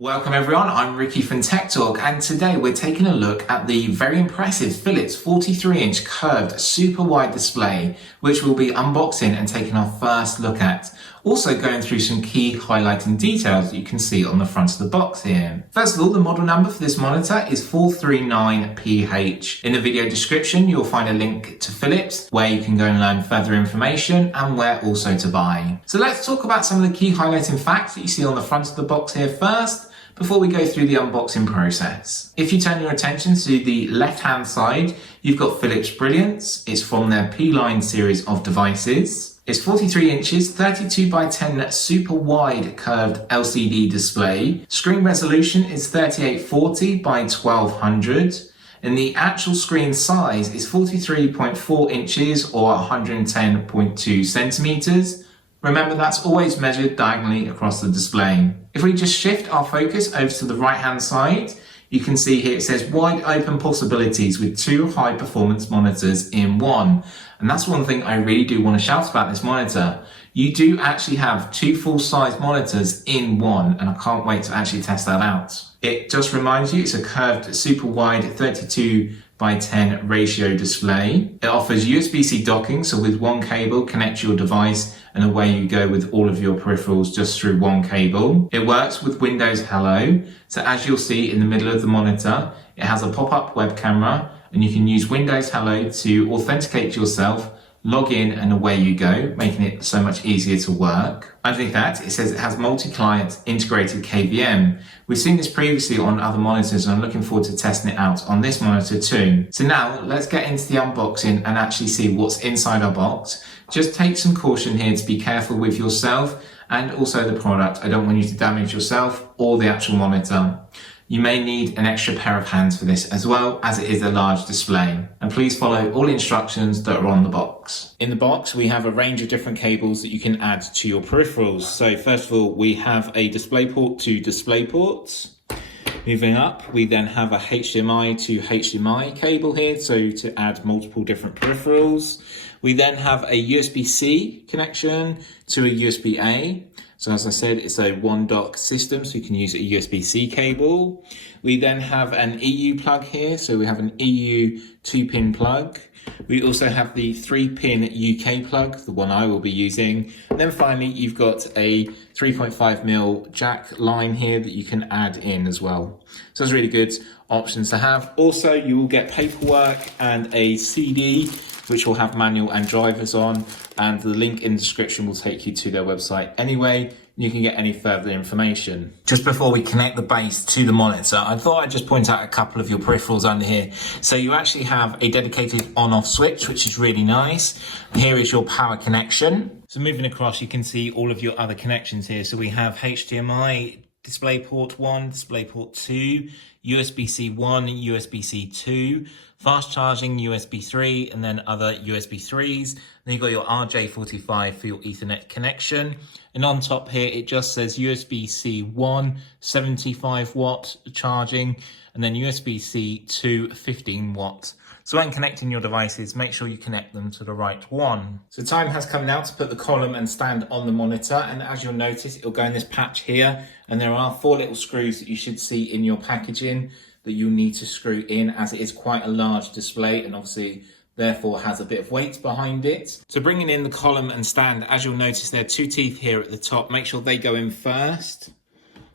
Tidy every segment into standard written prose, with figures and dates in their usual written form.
Welcome everyone, I'm Ricky from Tech Talk, and today we're taking a look at the very impressive Philips 43-inch curved super wide display, which we'll be unboxing and taking our first look at. Also going through some key highlighting details that you can see on the front of the box here. First of all, the model number for this monitor is 439PH. In the video description, you'll find a link to Philips where you can go and learn further information and where also to buy. So let's talk about some of the key highlighting facts that you see on the front of the box here first, before we go through the unboxing process. If you turn your attention to the left-hand side, you've got Philips Brilliance. It's from their P-Line series of devices. It's 43 inches, 32 by 10 super wide curved LCD display. Screen resolution is 3840 by 1200. And the actual screen size is 43.4 inches or 110.2 centimeters. Remember, that's always measured diagonally across the display. If we just shift our focus over to the right-hand side, you can see here it says wide open possibilities with two high performance monitors in one. And that's one thing I really do want to shout about this monitor. You do actually have two full-size monitors in one, and I can't wait to actually test that out. It just reminds you it's a curved super wide 32 by 10 ratio display. It offers USB-C docking, so with one cable, connect your device and away you go with all of your peripherals just through one cable. It works with Windows Hello, so as you'll see in the middle of the monitor, it has a pop-up web camera and you can use Windows Hello to authenticate yourself, log in and away you go, making it so much easier to work. Underneath that, it says it has multi-client integrated KVM. We've seen this previously on other monitors and I'm looking forward to testing it out on this monitor too. So now let's get into the unboxing and actually see what's inside our box. Just take some caution here to be careful with yourself and also the product. I don't want you to damage yourself or the actual monitor. You may need an extra pair of hands for this as well, as it is a large display. And please follow all instructions that are on the box. In the box, we have a range of different cables that you can add to your peripherals. So first of all, we have a DisplayPort to DisplayPort. Moving up, we then have a HDMI to HDMI cable here, so to add multiple different peripherals. We then have a USB-C connection to a USB-A. So as I said, it's a one dock system, so you can use a USB-C cable. We then have an EU plug here, so we have an EU 2-pin plug. We also have the 3-pin UK plug, the one I will be using. And then finally, you've got a 3.5mm jack line here that you can add in as well. So it's really good options to have. Also, you will get paperwork and a CD, which will have manual and drivers on, and the link in the description will take you to their website anyway. You can get any further information. Just before we connect the base to the monitor, I thought I'd just point out a couple of your peripherals under here. So you actually have a dedicated on-off switch, which is really nice. Here is your power connection. So moving across, you can see all of your other connections here. So we have HDMI, DisplayPort 1, DisplayPort 2, USB-C 1, USB-C 2, fast charging USB 3, and then other USB 3s. Then you've got your RJ45 for your Ethernet connection. And on top here, it just says USB-C 1, 75 watt charging, and then USB-C 2, 15 watt. So when connecting your devices, make sure you connect them to the right one. So time has come now to put the column and stand on the monitor. And as you'll notice, it'll go in this patch here. And there are 4 little screws that you should see in your packaging that you'll need to screw in, as it is quite a large display and obviously therefore has a bit of weight behind it. So bringing in the column and stand, as you'll notice there are 2 teeth here at the top. Make sure they go in first.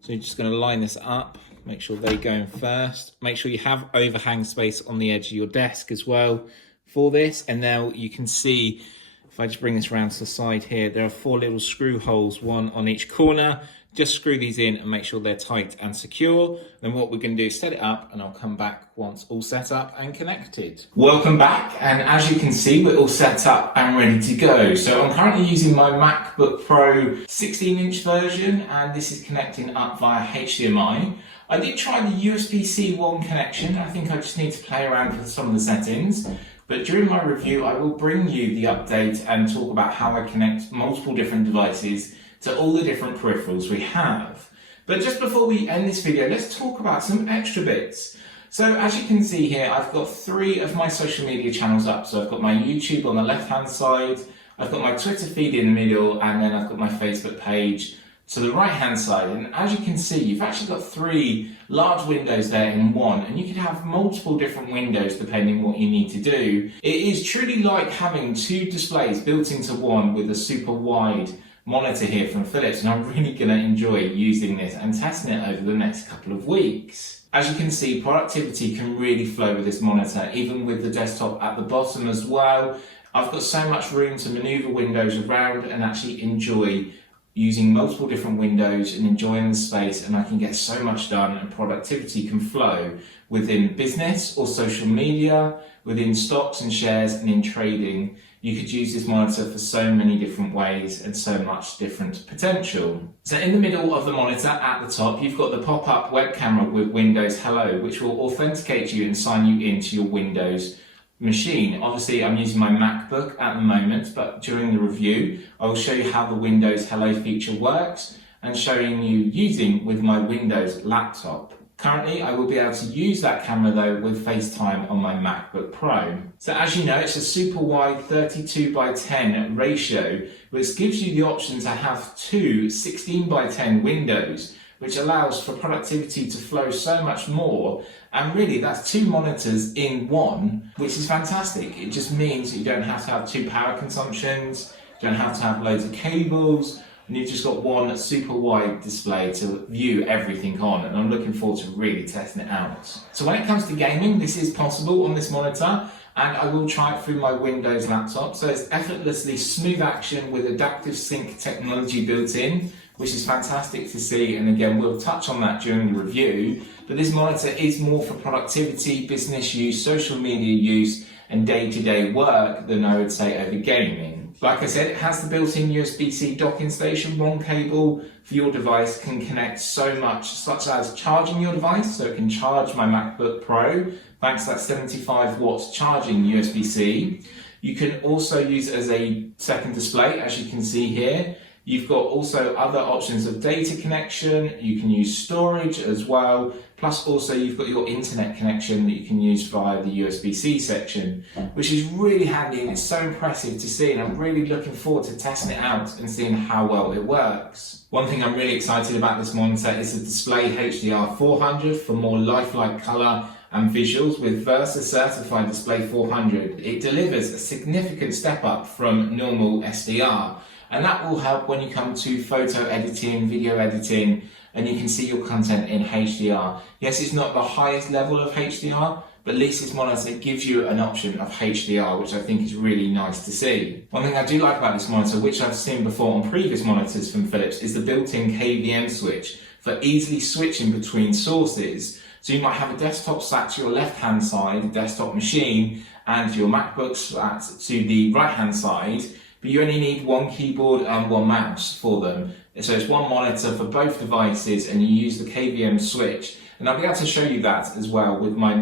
So you're just going to line this up. Make sure they go in first. Make sure you have overhang space on the edge of your desk as well for this. And now you can see, if I just bring this around to the side here, there are 4 little screw holes, one on each corner. Just screw these in and make sure they're tight and secure. Then what we're going to do is set it up, and I'll come back once all set up and connected. Welcome back, and as you can see, we're all set up and ready to go. So I'm currently using my MacBook Pro 16-inch version, and this is connecting up via HDMI. I did try the USB-C 1 connection. I think I just need to play around with some of the settings. But during my review, I will bring you the update and talk about how I connect multiple different devices to all the different peripherals we have. But just before we end this video, let's talk about some extra bits. So as you can see here, I've got 3 of my social media channels up. So I've got my YouTube on the left-hand side, I've got my Twitter feed in the middle, and then I've got my Facebook page to the right hand side, and as you can see, you've actually got 3 large windows there in one, and you can have multiple different windows depending what you need to do. It is truly like having 2 displays built into one with a super wide monitor here from Philips, and I'm really going to enjoy using this and testing it over the next couple of weeks. As you can see, productivity can really flow with this monitor, even with the desktop at the bottom as well. I've got so much room to maneuver windows around and actually enjoy using multiple different windows and enjoying the space, and I can get so much done, and productivity can flow within business or social media, within stocks and shares, and in trading. You could use this monitor for so many different ways and so much different potential. So in the middle of the monitor at the top, you've got the pop-up web camera with Windows Hello, which will authenticate you and sign you into your Windows machine. Obviously, I'm using my MacBook at the moment, but during the review, I will show you how the Windows Hello feature works and showing you using with my Windows laptop. Currently, I will be able to use that camera though with FaceTime on my MacBook Pro. So as you know, it's a super wide 32:10 ratio, which gives you the option to have 2 16:10 windows, which allows for productivity to flow so much more. And really, that's 2 monitors in one, which is fantastic. It just means that you don't have to have 2 power consumptions, you don't have to have loads of cables, and you've just got one super wide display to view everything on, and I'm looking forward to really testing it out. So when it comes to gaming, this is possible on this monitor, and I will try it through my Windows laptop. So it's effortlessly smooth action with adaptive sync technology built in, which is fantastic to see, and again, we'll touch on that during the review. But this monitor is more for productivity, business use, social media use, and day-to-day work than I would say over gaming. Like I said, it has the built-in USB-C docking station. One cable for your device can connect so much, such as charging your device, so it can charge my MacBook Pro, thanks to that 75 watts charging USB-C. You can also use it as a second display, as you can see here. You've got also other options of data connection, you can use storage as well, plus also you've got your internet connection that you can use via the USB-C section, which is really handy and it's so impressive to see, and I'm really looking forward to testing it out and seeing how well it works. One thing I'm really excited about this monitor is the display HDR 400 for more lifelike colour and visuals with Versa Certified Display 400. It delivers a significant step up from normal SDR. And that will help when you come to photo editing, video editing, and you can see your content in HDR. Yes, it's not the highest level of HDR, but at least this monitor gives you an option of HDR, which I think is really nice to see. One thing I do like about this monitor, which I've seen before on previous monitors from Philips, is the built-in KVM switch for easily switching between sources. So you might have a desktop sat to your left-hand side, a desktop machine, and your MacBook sat to the right-hand side, but you only need one keyboard and one mouse for them. So it's one monitor for both devices, and you use the KVM switch. And I'll be able to show you that as well with my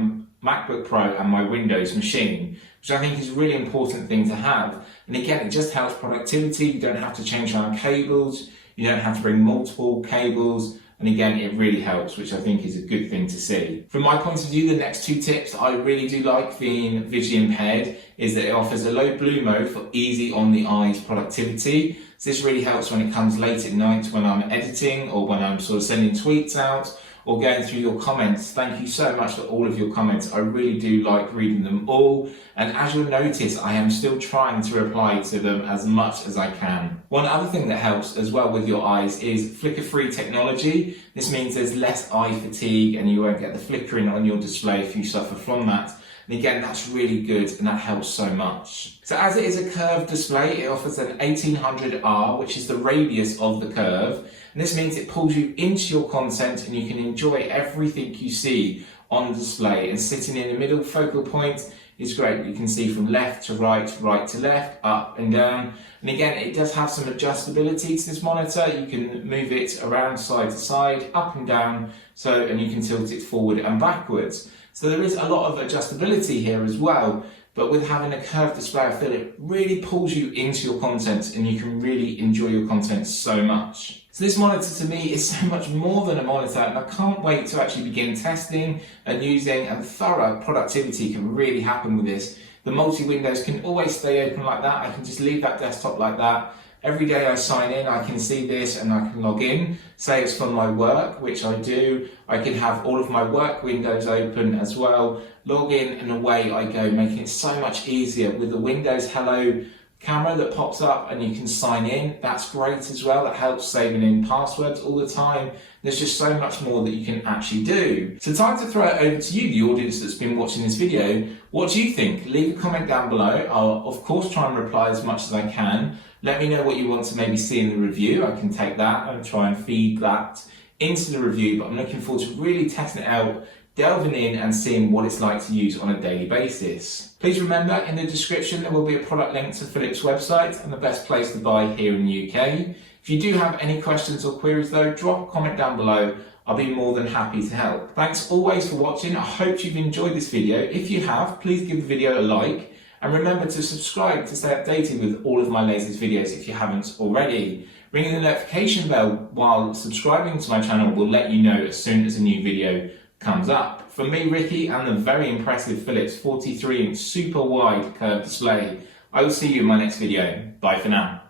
MacBook Pro and my Windows machine, which I think is a really important thing to have. And again, it just helps productivity. You don't have to change around cables. You don't have to bring multiple cables. And again, it really helps, which I think is a good thing to see. From my point of view, the next 2 tips I really do like being visually impaired is that it offers a low blue mode for easy on the eyes productivity. So this really helps when it comes late at night when I'm editing or when I'm sort of sending tweets out or going through your comments. Thank you so much for all of your comments. I really do like reading them all. And as you'll notice, I am still trying to reply to them as much as I can. One other thing that helps as well with your eyes is flicker-free technology. This means there's less eye fatigue and you won't get the flickering on your display if you suffer from that. And again, that's really good and that helps so much. So as it is a curved display, it offers an 1800R, which is the radius of the curve. And this means it pulls you into your content and you can enjoy everything you see on display. And sitting in the middle focal point is great. You can see from left to right, right to left, up and down. And again, it does have some adjustability to this monitor. You can move it around side to side, up and down, and you can tilt it forward and backwards. So there is a lot of adjustability here as well, but with having a curved display, I feel it really pulls you into your content and you can really enjoy your content so much. So this monitor to me is so much more than a monitor, and I can't wait to actually begin testing and using, and thorough productivity can really happen with this. The multi-windows can always stay open like that. I can just leave that desktop like that Every day I sign in, I can see this and I can log in. Say it's for my work, which I do. I can have all of my work windows open as well. Log in and away I go, making it so much easier with the Windows Hello camera that pops up and you can sign in. That's great as well. That helps saving in passwords all the time. There's just so much more that you can actually do. So time to throw it over to you, the audience that's been watching this video. What do you think? Leave a comment down below. I'll of course try and reply as much as I can. Let me know what you want to maybe see in the review. I can take that and try and feed that into the review, but I'm looking forward to really testing it out, delving in and seeing what it's like to use on a daily basis. Please remember, in the description there will be a product link to Philips' website and the best place to buy here in the UK. If you do have any questions or queries though, drop a comment down below. I'll be more than happy to help. Thanks always for watching. I hope you've enjoyed this video. If you have, please give the video a like and remember to subscribe to stay updated with all of my latest videos if you haven't already. Ringing the notification bell while subscribing to my channel will let you know as soon as a new video comes up. From me, Ricky, and the very impressive Philips 43-inch super wide curved display, I will see you in my next video. Bye for now.